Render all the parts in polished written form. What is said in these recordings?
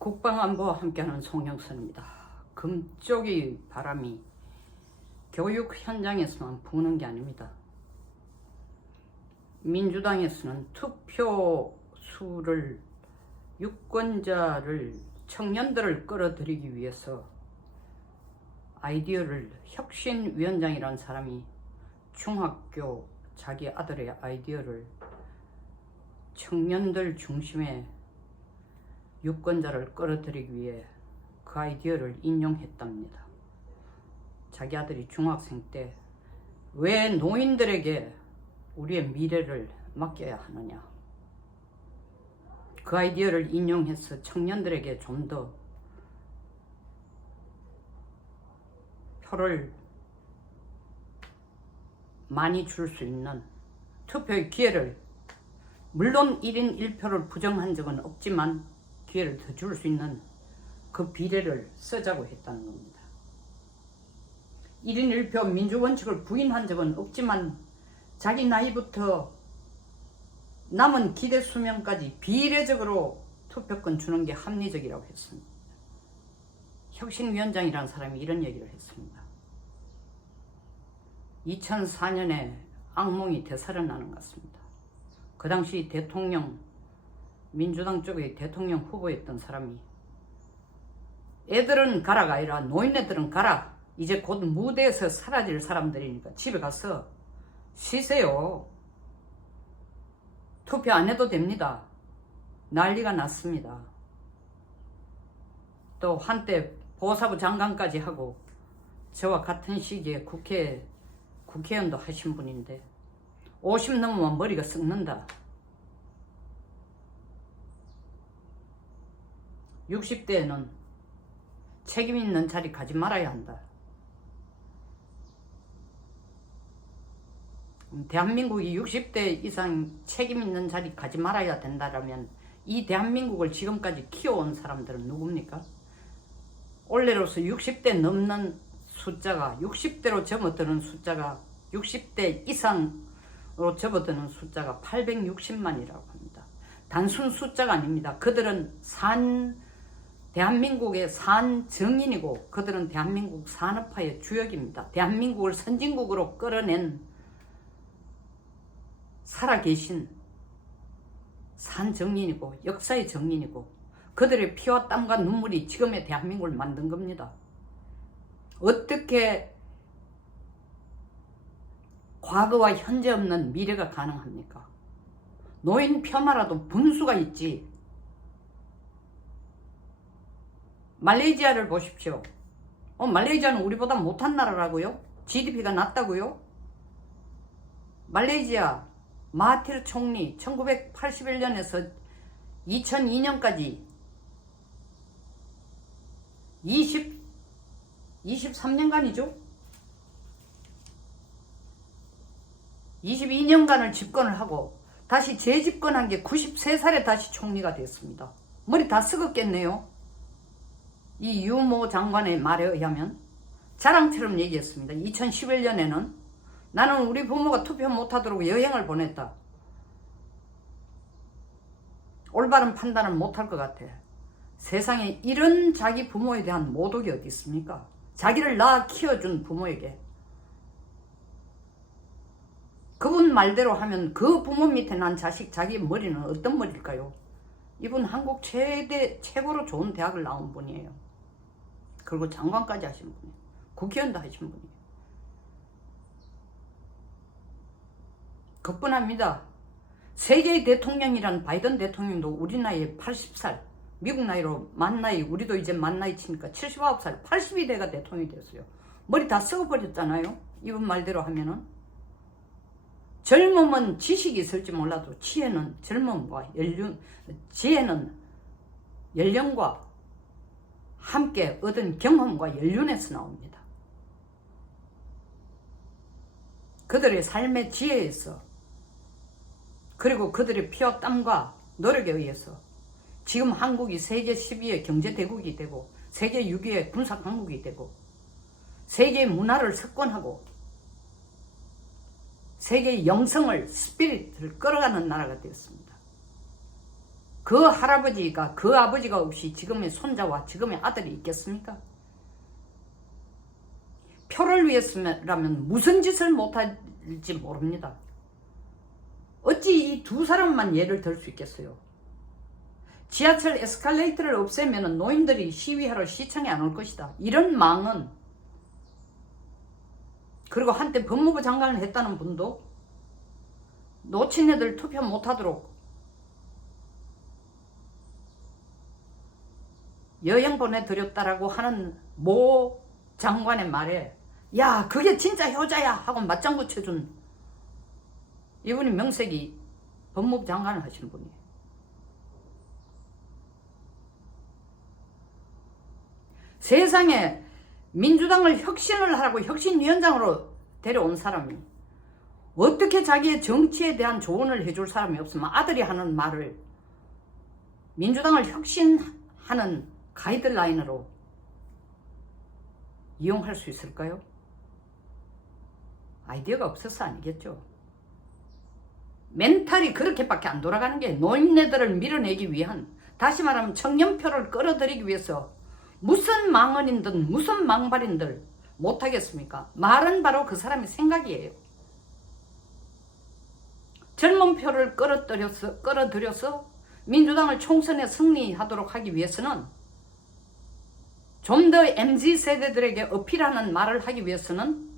국방안보와 함께하는 송영선입니다. 금쪽이 바람이 교육 현장에서만 부는 게 아닙니다. 민주당에서는 투표수를 유권자를 청년들을 끌어들이기 위해서 아이디어를 혁신위원장이라는 사람이 중학교 자기 아들의 아이디어를 청년들 중심의 유권자를 끌어들이기 위해 그 아이디어를 인용했답니다. 자기 아들이 중학생 때 왜 노인들에게 우리의 미래를 맡겨야 하느냐, 그 아이디어를 인용해서 청년들에게 좀 더 표를 많이 줄 수 있는 투표의 기회를, 물론 1인 1표를 부정한 적은 없지만 기회를 더 줄 수 있는 그 비례를 쓰자고 했다는 겁니다. 1인 1표 민주원칙을 부인한 적은 없지만 자기 나이부터 남은 기대 수명까지 비례적으로 투표권 주는 게 합리적이라고 했습니다. 혁신위원장이라는 사람이 이런 얘기를 했습니다. 2004년에 악몽이 되살아나는 것 같습니다. 그 당시 대통령, 민주당 쪽의 대통령 후보였던 사람이 애들은 가라가 아니라 노인네들은 가라, 이제 곧 무대에서 사라질 사람들이니까 집에 가서 쉬세요. 투표 안 해도 됩니다. 난리가 났습니다. 또 한때 보사부 장관까지 하고 저와 같은 시기에 국회의원도 하신 분인데 50 넘으면 머리가 썩는다. 60대에는 책임 있는 자리 가지 말아야 한다. 대한민국이 60대 이상 책임 있는 자리 가지 말아야 된다라면 이 대한민국을 지금까지 키워온 사람들은 누굽니까? 올해로서 60대 넘는 숫자가, 60대로 접어드는 숫자가, 60대 이상으로 접어드는 숫자가 860만이라고 합니다. 단순 숫자가 아닙니다. 그들은 대한민국의 산정인이고 그들은 대한민국 산업화의 주역입니다. 대한민국을 선진국으로 끌어낸 살아계신 산정인이고 역사의 정인이고 그들의 피와 땀과 눈물이 지금의 대한민국을 만든 겁니다. 어떻게 과거와 현재 없는 미래가 가능합니까? 노인 폄하라도 분수가 있지. 말레이시아를 보십시오. 말레이시아는 우리보다 못한 나라라고요? GDP가 낮다고요? 말레이시아 마하티르 총리 1981년에서 2002년까지 23년간이죠? 22년간을 집권을 하고 다시 재집권한 게 93살에 다시 총리가 됐습니다. 머리 다 썩었겠네요. 이 유모 장관의 말에 의하면 자랑처럼 얘기했습니다. 2011년에는 나는 우리 부모가 투표 못하도록 여행을 보냈다. 올바른 판단을 못할 것 같아. 세상에 이런 자기 부모에 대한 모독이 어디 있습니까? 자기를 낳아 키워준 부모에게. 그분 말대로 하면 그 부모 밑에 난 자식, 자기 머리는 어떤 머리일까요? 이분 한국 최고로 좋은 대학을 나온 분이에요. 그리고 장관까지 하신 분이에요. 국회의원도 하신 분이에요. 그뿐합니다. 세계의 대통령이란 바이든 대통령도 우리 나이에 80살, 미국 나이로 만 나이, 우리도 이제 만 나이 치니까 79살, 80이 돼가 대통령이 됐어요. 머리 다 썩어버렸잖아요. 이분 말대로 하면은. 젊음은 지식이 있을지 몰라도 지혜는 젊음과 지혜는 연령과 함께 얻은 경험과 연륜에서 나옵니다. 그들의 삶의 지혜에서, 그리고 그들의 피와 땀과 노력에 의해서 지금 한국이 세계 12의 경제대국이 되고 세계 6위의 군사강국이 되고 세계의 문화를 석권하고 세계의 영성을, 스피릿을 끌어가는 나라가 되었습니다. 그 할아버지가 그 아버지가 없이 지금의 손자와 지금의 아들이 있겠습니까? 표를 위해서라면 무슨 짓을 못할지 모릅니다. 어찌 이 두 사람만 예를 들 수 있겠어요? 지하철 에스컬레이터를 없애면 노인들이 시위하러 시청에 안 올 것이다. 이런 망은, 그리고 한때 법무부 장관을 했다는 분도 노친애들 투표 못하도록 여행 보내드렸다라고 하는 모 장관의 말에 야 그게 진짜 효자야 하고 맞장구 쳐준 이분이 명색이 법무부 장관을 하시는 분이에요. 세상에 민주당을 혁신을 하라고 혁신위원장으로 데려온 사람이 어떻게 자기의 정치에 대한 조언을 해줄 사람이 없으면 아들이 하는 말을 민주당을 혁신하는 가이드라인으로 이용할 수 있을까요? 아이디어가 없어서 아니겠죠. 멘탈이 그렇게밖에 안 돌아가는 게 노인네들을 밀어내기 위한, 다시 말하면 청년표를 끌어들이기 위해서 무슨 망언인든 무슨 망발인들 못하겠습니까? 말은 바로 그 사람의 생각이에요. 젊은 표를 끌어들여서 민주당을 총선에 승리하도록 하기 위해서는, 좀 더 MZ세대들에게 어필하는 말을 하기 위해서는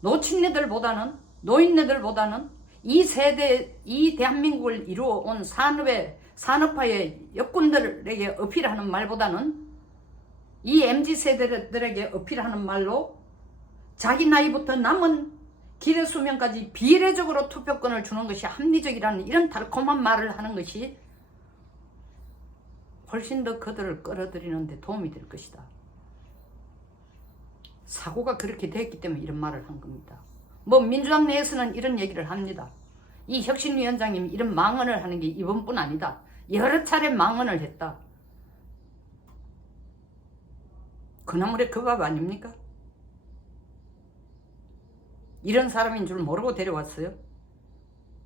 노친네들보다는, 노인네들보다는 이 세대, 이 대한민국을 이루어온 산업화의 역군들에게 어필하는 말보다는 이 MZ세대들에게 어필하는 말로 자기 나이부터 남은 기대 수명까지 비례적으로 투표권을 주는 것이 합리적이라는 이런 달콤한 말을 하는 것이 훨씬 더 그들을 끌어들이는 데 도움이 될 것이다. 사고가 그렇게 됐기 때문에 이런 말을 한 겁니다. 뭐 민주당 내에서는 이런 얘기를 합니다. 이 혁신위원장님이 이런 망언을 하는 게 이번뿐 아니다. 여러 차례 망언을 했다. 그 나물에 그 밥 아닙니까? 이런 사람인 줄 모르고 데려왔어요?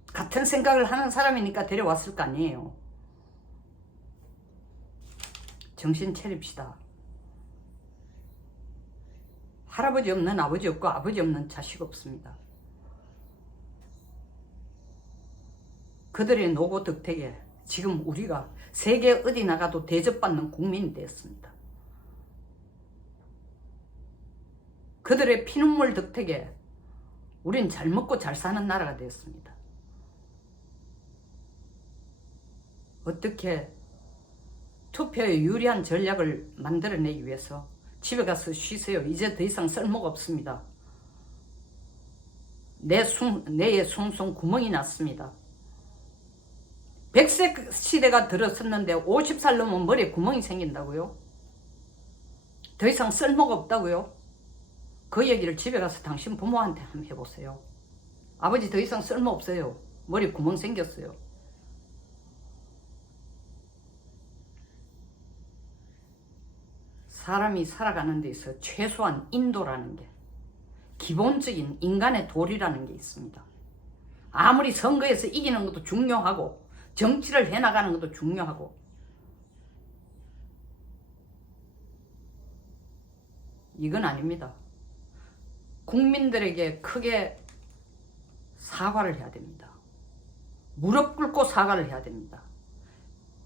같은 생각을 하는 사람이니까 데려왔을 거 아니에요. 정신 차립시다. 할아버지 없는 아버지 없고 아버지 없는 자식 없습니다. 그들의 노고 덕택에 지금 우리가 세계 어디 나가도 대접받는 국민이 되었습니다. 그들의 피눈물 덕택에 우린 잘 먹고 잘 사는 나라가 되었습니다. 어떻게 투표에 유리한 전략을 만들어내기 위해서 집에 가서 쉬세요. 이제 더 이상 쓸모가 없습니다. 뇌에 숭숭 구멍이 났습니다. 100세 시대가 들어섰는데 50살 넘으면 머리에 구멍이 생긴다고요? 더 이상 쓸모가 없다고요? 그 얘기를 집에 가서 당신 부모한테 한번 해보세요. 아버지 더 이상 쓸모 없어요. 머리에 구멍 생겼어요. 사람이 살아가는 데 있어 최소한 인도라는 게, 기본적인 인간의 도리라는 게 있습니다. 아무리 선거에서 이기는 것도 중요하고 정치를 해나가는 것도 중요하고, 이건 아닙니다. 국민들에게 크게 사과를 해야 됩니다. 무릎 꿇고 사과를 해야 됩니다.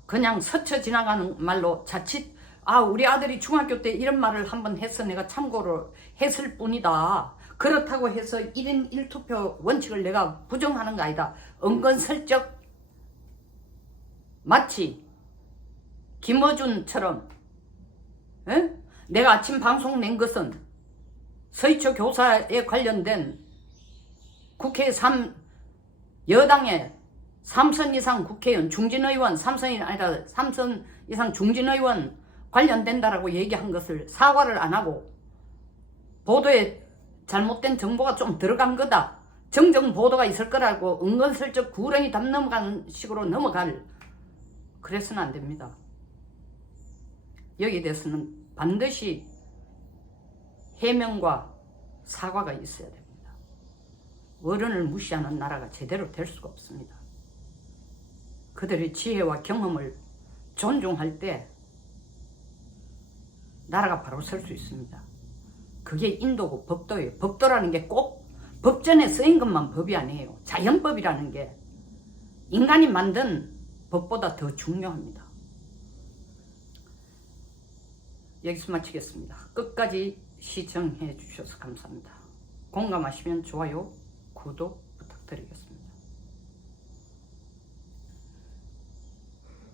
그냥 스쳐 지나가는 말로 자칫 우리 아들이 중학교 때 이런 말을 한번 해서 내가 참고를 했을 뿐이다. 그렇다고 해서 1인 1투표 원칙을 내가 부정하는 거 아니다. 은근슬쩍 마치 김어준처럼 내가 아침 방송 낸 것은 서희초 교사에 관련된 국회 여당의 3선 이상 국회의원, 중진의원, 3선이 아니라 3선 이상 중진의원 관련된다라고 얘기한 것을 사과를 안 하고 보도에 잘못된 정보가 좀 들어간 거다. 정정 보도가 있을 거라고 은근슬쩍 구렁이 담 넘어가는 식으로 넘어갈, 그래서는 안 됩니다. 여기에 대해서는 반드시 해명과 사과가 있어야 됩니다. 어른을 무시하는 나라가 제대로 될 수가 없습니다. 그들의 지혜와 경험을 존중할 때 나라가 바로 설 수 있습니다. 그게 인도고 법도예요. 법도라는 게 꼭 법전에 쓰인 것만 법이 아니에요. 자연법이라는 게 인간이 만든 법보다 더 중요합니다. 여기서 마치겠습니다. 끝까지 시청해 주셔서 감사합니다. 공감하시면 좋아요, 구독 부탁드리겠습니다.